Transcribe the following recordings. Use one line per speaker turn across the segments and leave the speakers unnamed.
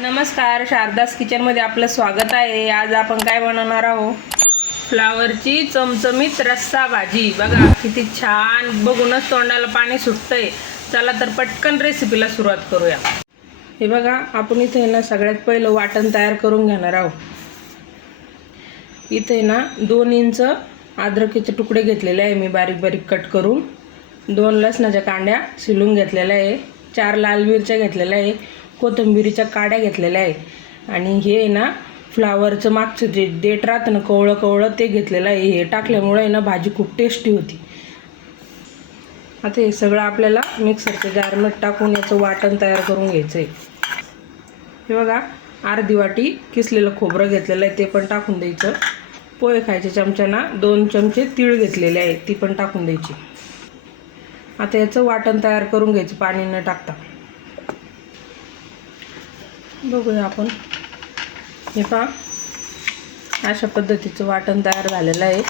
नमस्कार शारदास किचनमध्ये आपलं स्वागत आहे. आज आपण काय बनवणार आहोत? फ्लावरची चमचमीत रस्सा भाजी. बघा किती छान. बघूनच तोंडाला पाणी सुटतंय. चला तर पटकन रेसिपीला सुरुवात करूया. हे बघा आपण इथे ना सगळ्यात पहिलं वाटण तयार करून घेणार आहोत. इथे ना दोन इंच अद्रकीचे तुकडे घेतलेले आहे मी बारीक बारीक कट करून. दोन लसणाच्या कांड्या शिलून घेतलेल्या आहे. चार लाल मिरच्या घेतलेल्या आहे. कोथिंबिरीच्या काड्या घेतलेल्या आहे. आणि हे आहे ना फ्लावरचं मागचं जे देठ राहतं ना कवळं कवळं ते घेतलेलं आहे. हे टाकल्यामुळे आहे ना भाजी खूप टेस्टी होती. आता हे सगळं आपल्याला मिक्सरच्या जारमध्ये टाकून याचं वाटण तयार करून घ्यायचं आहे हे बघा अर्धी वाटी किसलेलं खोबरं घेतलेलं आहे ते पण टाकून द्यायचं. पोहे खायच्या चमच्याना दोन चमचे तीळ घेतलेले आहे ती पण टाकून द्यायची. आता याचं वाटण तयार करून घ्यायचं पाणी न टाकता. बघूया आपण. हे पहा. अशा पद्धतीचं वाटण तयार झालेलं आहे.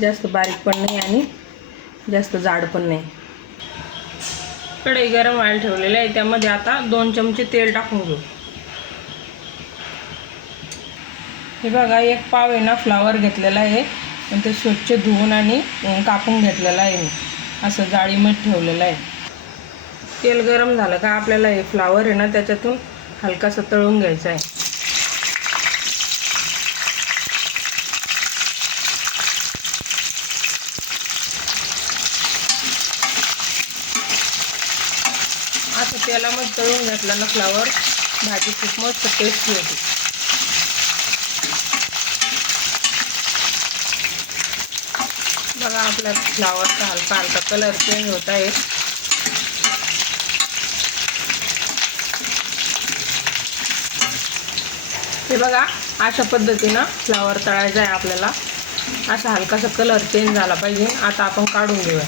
जास्त बारीक पण नाही आणि जास्त जाड पण नाही. कढई गरम व्हायला ठेवलेलं आहे. त्यामध्ये आता दोन चमचे तेल टाकून घेऊ. हे बघा एक पाव आहे ना फ्लावर घेतलेला आहे. आणि ते स्वच्छ धुवून आणि कापून घेतलेलं आहे असं जाळीमध्ये ठेवलेलं आहे. तेल गरम झालं का आपल्याला हे फ्लावर आहे ना त्याच्यातून हलकासा तळून घ्यायचं आहे. असं मग तळून घेतलं ना फ्लावर भाजी खूप मस्त टेस्टी होती. बघा आपल्या फ्लावरचा हलका हलका कलर चेंज होत आहे. हे बघा अशा पद्धतीनं फ्लावर तळायचा आहे आपल्याला. असा हलकासा कलर चेंज झाला पाहिजे. आता आपण काढून घेऊया.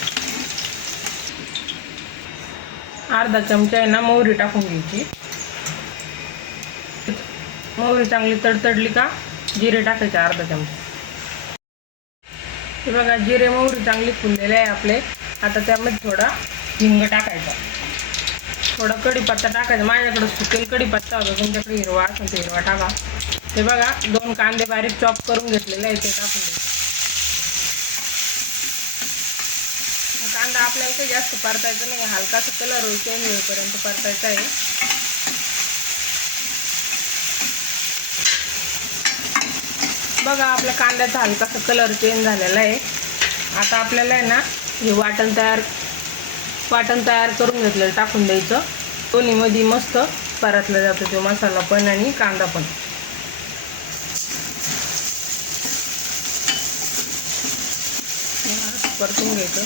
अर्धा चमचा आहे ना मोहरी टाकून घ्यायची. मोहरी चांगली तडतडली का? जिरे टाकायचे अर्धा चमचा. हे बघा जिरे मोहरी चांगली फुललेले आहे आपले. आता त्यामध्ये थोडा हिंग टाकायचा. थोडा कढीपत्ता टाकायचा. माझ्याकडे सुकेल कढीपत्ता होता. तुमच्याकडे हिरवा असेल तर हिरवा टाका. ते बघा दोन कांदे बारीक चॉप करून घेतलेले आहे ते टाकून द्यायचे कांदा आपल्याला काही जास्त परतायचा नाही. हलकासा कलर होईल चेंज होईपर्यंत परतायचा आहे. बघा आपल्या कांद्याचा हलकासा कलर चेंज झालेला आहे. आता आपल्याला आहे ना हे वाटण तयार वाटण तयार करून घेतलेलं टाकून द्यायचं. दोन्हीमध्ये मस्त परतला जातो तो मसाला पण आणि कांदा पण. परतून घ्यायचं.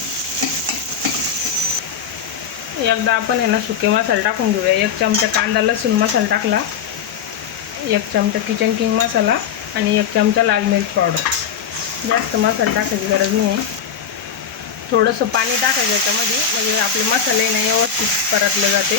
एकदा आपण आहे ना सुके मसाले टाकून घेऊया. एक चमचा कांदा लसूण मसाला टाकला. एक चमचा किचन किंग मसाला आणि एक चमचा लाल मिरच पावडर. जास्त मसाला टाकायची गरज नाही आहे थोडंसं पाणी टाकायचं याच्यामध्ये. म्हणजे आपले मसाले ना व्यवस्थित परतले जाते.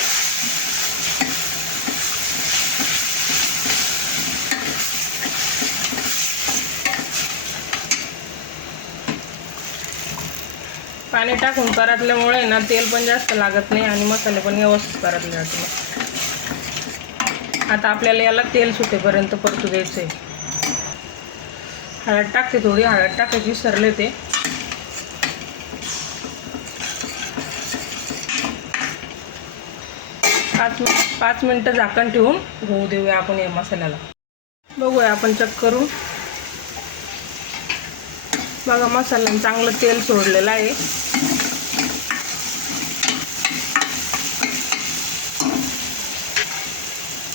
पाणी टाकून परतल्यामुळे ना तेल पण जास्त लागत नाही आणि मसाले पण व्यवस्थित परतले जाते. मग आता आपल्याला याला तेल सुटेपर्यंत परतू द्यायचं आहे हळद टाकते थोडी हळद टाकायची विसरले ते. पाच मि पाच मिनटं झाकण ठेवून होऊ देऊया आपण या मसाल्याला. बघूया आपण चेक करून. बघा मसाल्यानं चांगलं तेल सोडलेलं आहे.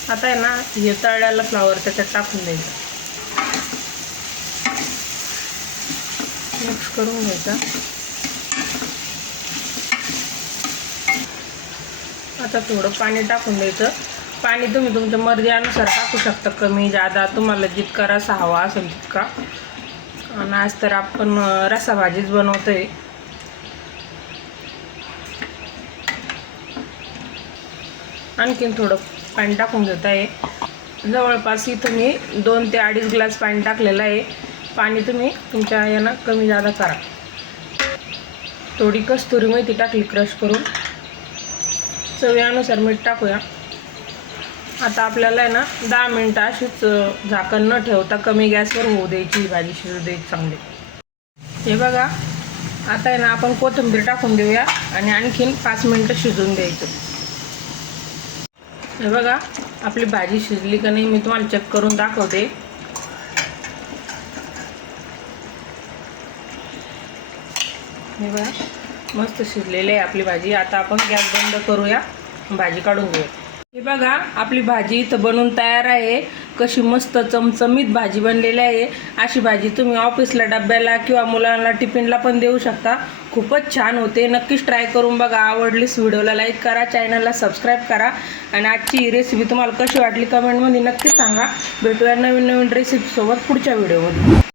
आता आहे ना हे तळल्याला फ्लावर त्याच्यात टाकून द्यायचं. मिक्स करून घ्यायचा. आता थोडं पाणी टाकून द्यायचं. पाणी तुम्ही तुमच्या मर्जीनुसार टाकू शकता कमी जादा तुम्हाला जितका रसा हवा असेल तितका. आणि आज तर आपण रसा भाजीच बनवतोय. आणखीन थोडं पाणी टाकून घेत आहे. जवळपास इथं मी दोन ते अडीच ग्लास पाणी टाकलेलं आहे. पाणी तुम्ही तुमच्या यानं कमी जादा करा. थोडी कस्तुरी मेथी टाकली क्रश करून. चवीनुसार मीठ टाकूया. आता आपल्याला आहे ना दहा मिनटं अशीच झाकण न ठेवता कमी गॅसवर होऊ द्यायची ही भाजी शिजू द्यायची चांगली. हे बघा आता आहे ना आपण कोथिंबीर टाकून देऊया आणि आणखीन पाच मिनटं शिजून द्यायचं. हे बघा आपली भाजी शिजली का नाही मी तुम्हाला चेक करून दाखवते. हे बघा. मस्त शिजलेली आहे आपली भाजी. आता आपण गॅस बंद करूया. भाजी काढून घेऊया. हे बघा आपली भाजी इथं बनवून तयार आहे. कशी मस्त चमचमीत भाजी बनलेली आहे. अशी भाजी तुम्ही ऑफिसला डब्याला किंवा मुलांना टिफिनला पण देऊ शकता. खूपच छान होते. नक्कीच ट्राय करून बघा. आवडलीच व्हिडिओला लाईक करा चॅनलला सबस्क्राईब करा. आणि आजची ही रेसिपी तुम्हाला कशी वाटली कमेंटमध्ये नक्की सांगा. भेटूया नवीन नवीन रेसिपीसोबत पुढच्या व्हिडिओमध्ये.